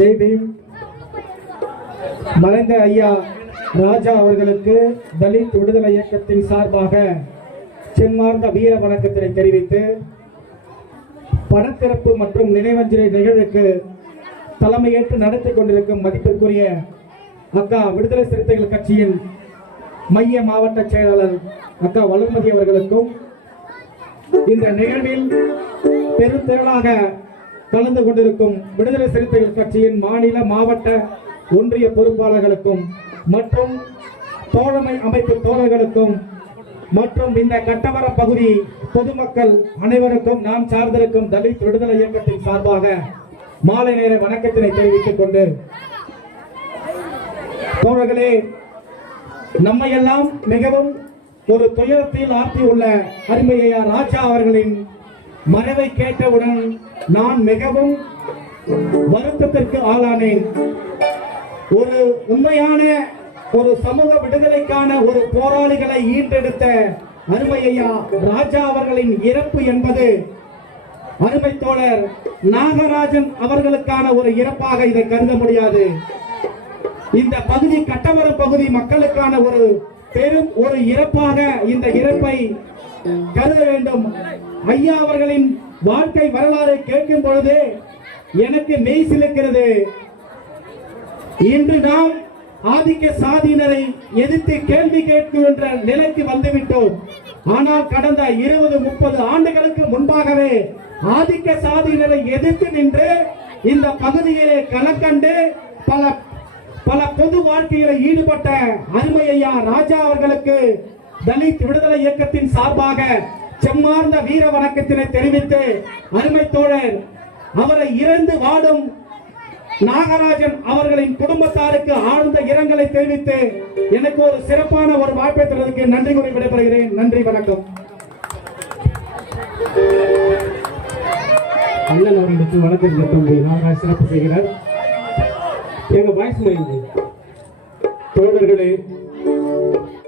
செய்தி மறைந்த ஐயா ராஜா அவர்களுக்கு தலித் விடுதலை இயக்கத்தின் சார்பாக சென்மார்ந்த வீர வணக்கத்தினை தெரிவித்து பணத்திறப்பு மற்றும் நினைவஞ்சலி நிகழ்வுக்கு தலைமையேற்று நடத்தி கொண்டிருக்கும் மதிப்பிற்குரிய அக்கா விடுதலை சிறுத்தைகள் கட்சியின் மைய மாவட்ட செயலாளர் அக்கா வளர்மதி அவர்களுக்கும் இந்த நிகழ்வில் பெருந்திரளாக கலந்து கொண்டிருக்கும் விடுதலை சிறுத்தைகள் கட்சியின் மாநில மாவட்ட ஒன்றிய பொறுப்பாளர்களுக்கும் மற்றும் தோழமை அமைப்பு தோழர்களுக்கும் மற்றும் இந்த கட்டவர பகுதி பொதுமக்கள் அனைவருக்கும் நாம் சார்ந்திருக்கும் தலித் விடுதலை இயக்கத்தின் சார்பாக மாலை நேர வணக்கத்தினை தெரிவித்துக் கொண்டு, தோழர்களே, நம்மையெல்லாம் மிகவும் ஒரு துயரத்தில் ஆற்றியுள்ள அருமையா ராஜா அவர்களின் மறைவை கேட்டவுடன் நான் மிகவும் வருத்தத்திற்கு ஆளானேன். ஒரு உண்மையான ஒரு சமூக விடுதலைக்கான ஒரு போராளிகளை ஈன்றெடுத்த அருமையா ராஜா அவர்களின் இறப்பு என்பது அருமை தோழர் நாகராஜன் அவர்களுக்கான ஒரு இறப்பாக இதை கருத முடியாது. இந்த பகுதி கட்டவரம் பகுதி மக்களுக்கான ஒரு பெரும் ஒரு இறப்பாக இந்த இறப்பை கருத வேண்டும். ஐயா அவர்களின் வாழ்க்கை வரலாறை கேட்கும் பொழுது எனக்கு மெய் சிலுக்கிறது. இன்று நாம் ஆதிக்க சாதியினரை எதிர்த்து கேள்வி கேட்கின்ற நிலைக்கு வந்துவிட்டோம். ஆனால் கடந்த 20-30 ஆண்டுகளுக்கு முன்பாகவே ஆதிக்க சாதியினரை எதிர்த்து நின்று இந்த பகுதியிலே களக்கண்டு பல பொது வாழ்க்கையில ஈடுபட்ட அருமையா ராஜா அவர்களுக்கு தலித் விடுதலை இயக்கத்தின் சார்பாக செம்மார்ந்த வீர வணக்கத்தினை தெரிவித்து, அருமை தோழர் அவரை இறந்து வாடும் நாகராஜன் அவர்களின் குடும்பத்தாருக்கு ஆழ்ந்த இரங்கலை தெரிவித்து எனக்கு ஒரு சிறப்பான ஒரு வாய்ப்பை தருவதற்கு நன்றி கூறி விடைபெறுகிறேன். நன்றி, வணக்கம். அண்ணன் அவர்களுக்கு வணக்கம் நாகராஜ் சிறப்பு செய்கிறார். எங்க வாய்ஸ் மைண்ட் தோழர்களே,